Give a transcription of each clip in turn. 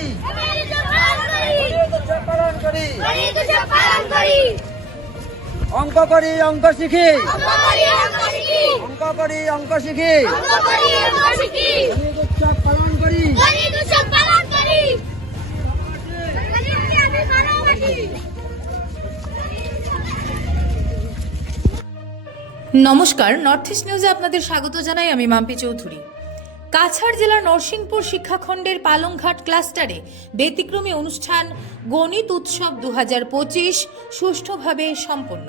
করি। অঙ্ক করি অঙ্ক শিখি। অঙ্ক করি অঙ্ক শিখি। পালন করি। নমস্কার নর্থ ইস্ট নিউজে আপনাদের স্বাগত জানাই আমি মাম্পি চৌধুরী। কাছাড় জেলার নরসিংপুর শিক্ষাখণ্ডের পালংঘাট ক্লাস্টারে ব্যতিক্রমী অনুষ্ঠান গণিত উৎসব দু হাজার পঁচিশ সুষ্ঠুভাবে সম্পন্ন।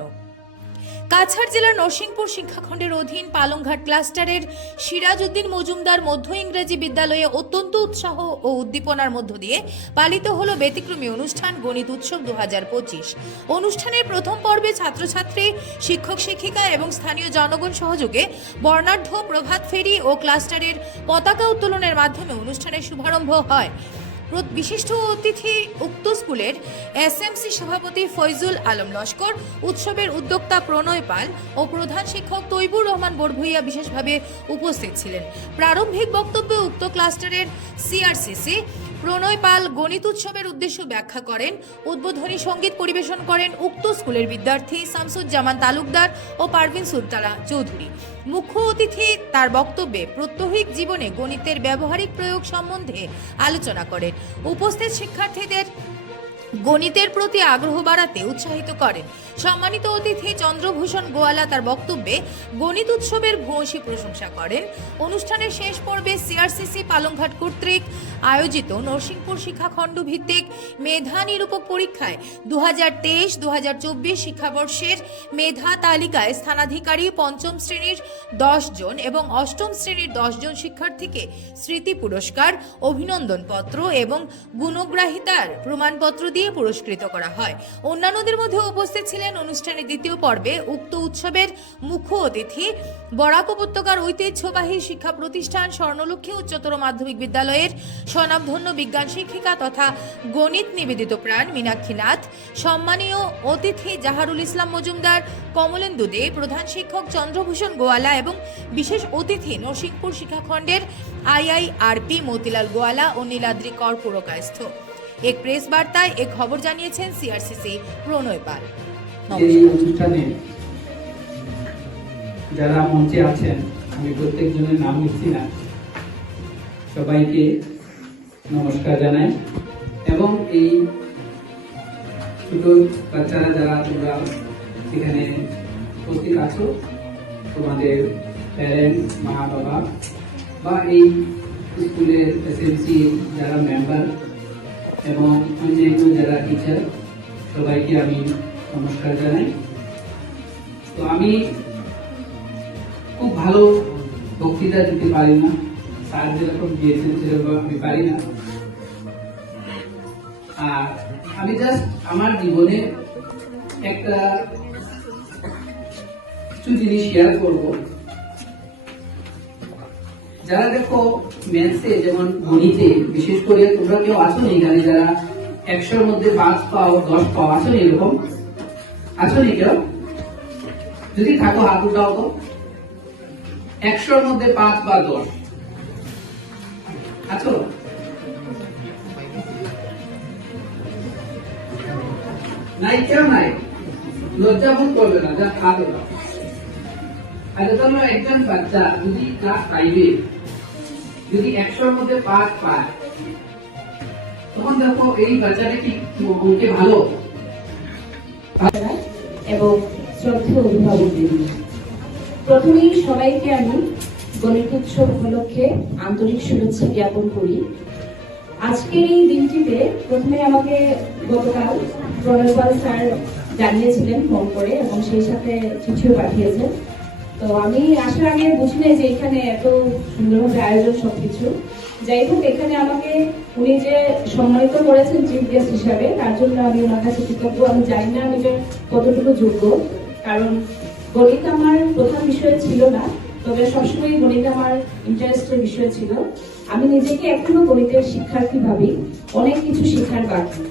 কাছাড় জেলার নরসিংপুর শিক্ষাখণ্ডের অধীন পালংঘাট ক্লাস্টারের সিরাজ উদ্দিন মজুমদার মধ্য ইংরেজি বিদ্যালয়ে অত্যন্ত উৎসাহ ও উদ্দীপনার মধ্য দিয়ে পালিত হল ব্যতিক্রমী অনুষ্ঠান গণিত উৎসব দু হাজার পঁচিশ। অনুষ্ঠানের প্রথম পর্বে ছাত্রছাত্রী, শিক্ষক শিক্ষিকা এবং স্থানীয় জনগণ সহযোগে বর্ণাঢ্য প্রভাত ফেরি ও ক্লাস্টারের পতাকা উত্তোলনের মাধ্যমে অনুষ্ঠানের শুভারম্ভ হয়। বিশিষ্ট অতিথি উক্ত স্কুলের এসএমসি সভাপতি ফয়জুল আলম লস্কর, উৎসবের উদ্যোক্তা প্রণয় পাল ও প্রধান শিক্ষক তৈবুর রহমান বড়ভুইয়া বিশেষভাবে উপস্থিত ছিলেন। প্রারম্ভিক বক্তব্যে উক্ত ক্লাস্টারের সিআরসিসি প্রণয় পাল গণিত উৎসবের উদ্দেশ্য ব্যাখ্যা করেন। উদ্বোধনী সংগীত পরিবেশন করেন উক্ত স্কুলের বিদ্যার্থী শামসুজ্জামান তালুকদার ও পারভিন সুলতানা চৌধুরী। মুখ্য অতিথি তার বক্তব্যে প্রত্যহিক জীবনে গণিতের ব্যবহারিক প্রয়োগ সম্বন্ধে আলোচনা করেন। উপস্থিত শিক্ষার্থীদের গণিতের প্রতি আগ্রহ বাড়াতে উৎসাহিত করেন। সম্মানিত অতিথি চন্দ্রভূষণ গোয়ালা তার বক্তব্যে গণিত উৎসবের ভূয়সী প্রশংসা করেন। অনুষ্ঠানের শেষ পর্বে সিআরসিসি পালংঘাট কর্তৃক আয়োজিত নরসিংপুর শিক্ষাখণ্ড ভিত্তিক মেধা নিরূপক পরীক্ষায় দু হাজার তেইশ দু হাজার চব্বিশ শিক্ষাবর্ষের মেধা তালিকায় স্থানাধিকারী পঞ্চম শ্রেণির দশ জন এবং অষ্টম শ্রেণির দশ জন শিক্ষার্থীকে স্মৃতি পুরস্কার অভিনন্দন পত্র এবং গুণগ্রাহিতার প্রমাণপত্র দিয়ে পুরস্কৃত করা হয়। অন্যান্যদের মধ্যে উপস্থিত ছিলেন অনুষ্ঠানের দ্বিতীয় পর্বে উক্ত উৎসবের মুখ্য অতিথি, বরাক উপত্যকার ঐতিহ্যবাহী শিক্ষা প্রতিষ্ঠান স্বর্ণলক্ষ্মী উচ্চতর মাধ্যমিক বিদ্যালয়ের স্বনামধন্য বিজ্ঞান শিক্ষিকা তথা গণিত নিবেদিত প্রাণ মীনাক্ষী নাথ, সম্মানীয় অতিথি জাহারুল ইসলাম মজুমদার, কমলেন্দু দে, প্রধান শিক্ষক চন্দ্রভূষণ গোয়ালা এবং বিশেষ অতিথি নরসিংপুর শিক্ষাখণ্ডের আইআইআরপি মতিলাল গোয়ালা ও নীলাদ্রি কর পুরকায়স্থ। এক প্রেস বার্তায় এ খবর জানিয়েছেন সিআরসিসি প্রণয় পাল। অনুষ্ঠানে যারা মঞ্চে আছেন, আমি প্রত্যেকজনের নাম নিচ্ছি না। সবাইকে নমস্কার জানাই। এবং এই ছোট বাচ্চারা যারা তোমরা এখানে উপস্থিত আছো, তোমাদের প্যারেন্টস মা বাবা বা এই স্কুলের এসএমসি যারা মেম্বার এবং অন্যান্য যারা টিচার সবাইকে আমি নমস্কার জানাই। তো আমি খুব ভালো বক্তৃতা দিতে পারি না। স্যার যেরকম দিয়েছেন সেরকম আমি পারি না। আর আমি জাস্ট আমার জীবনে একটা কিছু জিনিস শেয়ার করব। যারা দেখো ম্যাথসে যেমন গণিতে, বিশেষ করে তোমরা কেউ আসো এখানে, যারা একশোর মধ্যে পাঁচ পাও, দশ পাও আসো এরকম? আসো নি কেউ? যদি থাকো, হাত উঠাও তো। একশোর মধ্যে পাঁচ বা দশ। আছো? নাই, কেউ নাই। লজ্জা বোধ করবে না, যা, হাত উঠাও। আচ্ছা ধরো একজন বাচ্চা যদি ক্লাস ফাইভে যদি একশোর মধ্যে পাঁচ পায়, তখন দেখো এই বাচ্চাটা কি অঙ্কে ভালো? এবং শ্রদ্ধেয় অভিভাবকদের প্রথমেই সবাইকে আমি গণিত উৎসব উপলক্ষে আন্তরিক শুভেচ্ছা জ্ঞাপন করি। আজকের এই দিনটিতে প্রথমে আমাকে গতকাল প্রণয়পাল স্যার জানিয়েছিলেন ফোন করে এবং সেই সাথে চিঠিও পাঠিয়েছেন। তো আমি আসার আগে বুঝিনি যে এখানে এত সুন্দরভাবে আয়োজন সবকিছু। যাই হোক, এখানে আমাকে উনি যে সম্মানিত করেছেন চিফ গেস্ট হিসাবে, তার জন্য আমি ওনার কাছে কৃতজ্ঞ। আমি জানি না আমি যে কতটুকু যোগ্য, কারণ গণিত আমার প্রধান বিষয় ছিল না, তবে সবসময় গণিত আমার ইন্টারেস্টের বিষয় ছিল। আমি নিজেকে এখনও গণিতের শিক্ষার্থী ভাবি, অনেক কিছু শেখার বাকি।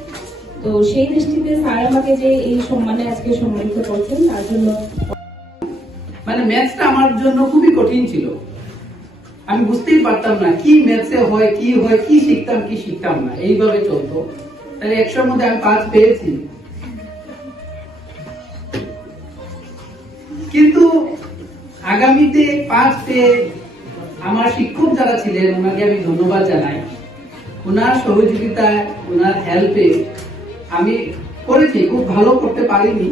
তো সেই দৃষ্টিতে স্যার আমাকে যে এই সম্মানে আজকে সম্মানিত করছেন, তার জন্য মানে ম্যাথসটা আমার জন্য খুবই কঠিন ছিল। আমি বুঝতেই পারতাম না, কি ম্যাথসে হয়, কি হয়, কি শিখতাম কি শিখতাম না, এইভাবে চলতো। তাহলে একশোর মধ্যে আমি পাঁচ পেয়েছি। কিন্তু আগামীতে পাঁচ পেয়ে আমার শিক্ষক যারা ছিলেন, ওনাকে আমি ধন্যবাদ জানাই। ওনার সহযোগিতায়, ওনার হেল্পে আমি করেছি, খুব ভালো করতে পারিনি।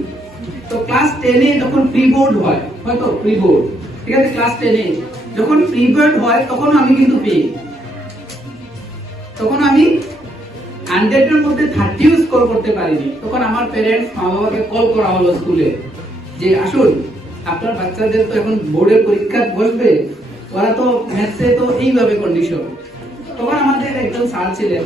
তো ক্লাস টেনে যখন প্রি বোর্ড হয় হয়তো প্রি বোর্ড ঠিক আছে? ক্লাস টেনে যখন প্রি বোর্ড হয়, তখন আমি কিন্তু পেয়ে তখন আমি হান্ড্রেডের মধ্যে থার্টিও স্কোর করতে পারিনি। তখন আমার প্যারেন্টস মা বাবাকে কল করা হলো স্কুলে যে, আসুন, আপনার বাচ্চাদের তো এখন বোর্ডের পরীক্ষা বসবে। ওরা তো ম্যাথসে তো এইভাবে কন্ডিশন তখন আমাদের একজন স্যার ছিলেন